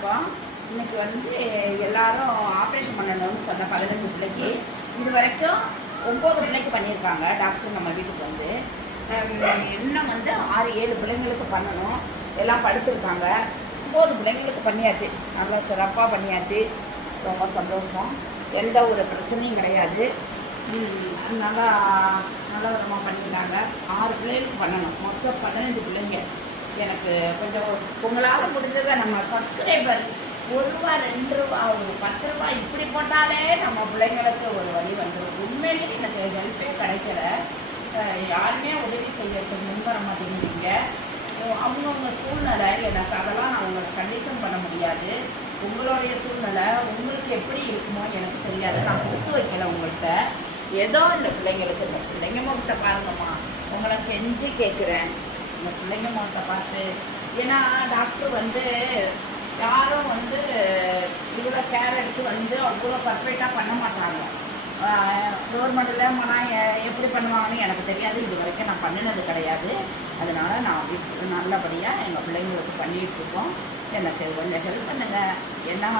வணக்கம். இன்னைக்கு வந்து எல்லாரும் ஆப்ரேஷன் பண்ணணும்னு சொன்ன 15 பிள்ளைக்கு இது வரைக்கும் 9 பிள்ளைக்கு பண்ணியிருக்காங்க டாக்டர். நம்ம வீட்டுக்கு வந்து இன்னும் வந்து 6-7 பிள்ளைங்களுக்கு பண்ணணும். எல்லாம் படுத்துருக்காங்க. 9 பிள்ளைங்களுக்கு பண்ணியாச்சு. நல்லா சிறப்பாக பண்ணியாச்சு. ரொம்ப சந்தோஷம். எந்த ஒரு பிரச்சனையும் கிடையாது. நல்லா நல்ல விதமாக பண்ணியிருக்காங்க. 6 பிள்ளைகளுக்கு பண்ணணும். மொத்தம் 15 பிள்ளைங்க. எனக்கு கொஞ்சம் உங்களால் முடிஞ்சதை நம்ம சப்ஸ்கிரைபர் ₹1 ₹2 ஒரு ₹10 இப்படி போட்டாலே நம்ம பிள்ளைங்களுக்கு ஒரு வழி வந்துடும். உண்மையிலேயே எனக்கு ஹெல்ப்பே கிடைக்கல. யாருமே உதவி செய்யறதுக்கு முன்வர மாட்டேங்கிறீங்க. அவங்கவுங்க சூழ்நிலை, எனக்கு அதெல்லாம் நான் உங்களை கண்டிஷன் பண்ண முடியாது. உங்களுடைய சூழ்நிலை உங்களுக்கு எப்படி இருக்குமோ எனக்கு தெரியாது. நான் கொடுத்து வைக்கல உங்கள்கிட்ட. ஏதோ இந்த பிள்ளைங்களுக்கு இந்த பிள்ளைங்க முகத்தை பாருங்கம்மா, உங்களை கெஞ்சி கேட்குறேன். இந்த பிள்ளைங்க முகத்தை பார்த்து. ஏன்னா டாக்டர் வந்து யாரும் வந்து இவ்வளோ கேர் எடுத்து வந்து அவ்வளோ பர்ஃபெக்டாக பண்ண மாட்டாங்க. கவர்மெண்ட்டில் நான் எப்படி பண்ணுவாங்கன்னு எனக்கு தெரியாது. இது வரைக்கும் நான் பண்ணினது கிடையாது. அதனால் நான் நல்லபடியாக எங்கள் பிள்ளைங்களுக்கு பண்ணிகிட்ருக்கோம். எனக்கு கொஞ்சம் ஹெல்ப் பண்ணுங்கள். ஏன்னா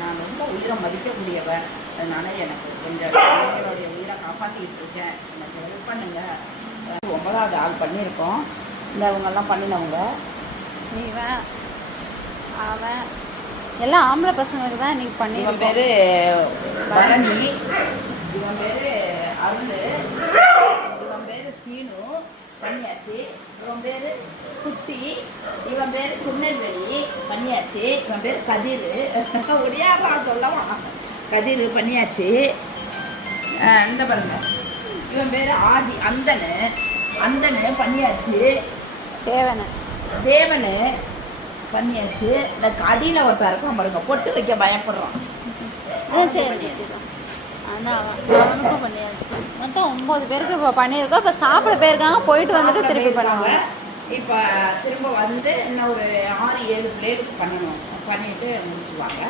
நான் ரொம்ப உயிரை மதிக்கக்கூடியவர். அதனால் எனக்கு கொஞ்சம் பிள்ளைங்களுடைய உயிரை காப்பாற்றிக்கிட்டு இருக்கேன். எனக்கு ஹெல்ப் பண்ணுங்கள். 9வது ஆள் பண்ணியிருக்கோம். இந்த அவங்கெல்லாம் பண்ணினவங்க இவன் அவன் எல்லாம் ஆம்பளை பசங்களுக்கு தான் இன்றைக்கி பண்ணி. இவன் பேர் பரணி, இவன் பேர் அருள், இவன் பேர் சீனு பண்ணியாச்சு. இவன் பேர் குட்டி, இவன் பேர் திருநெல்வேலி பண்ணியாச்சு. இவன் பேர் கதிர், ஒடியாரா சொல்லவா, கதிர் பண்ணியாச்சு. இந்த பாருங்க, இவன் பேர் ஆதி அந்தனு பண்ணியாச்சு. தேவனு பண்ணியாச்சு. இந்த அடியில் ஒருத்தா இருக்கும் பாருங்க, பொட்டு வைக்க பயப்படுறோம். அவனுக்கும் பண்ணியாச்சு. மொத்தம் 9 பேருக்கு இப்போ பண்ணியிருக்கோம். இப்போ சாப்பிட போயிருக்காங்க. போயிட்டு வந்துட்டு திருப்பி பண்ணுவாங்க. இப்போ திரும்ப வந்து இன்னும் ஒரு 6-7 பிளேட்டுக்கு பண்ணணும். பண்ணிட்டு முடிச்சுடுவாங்க.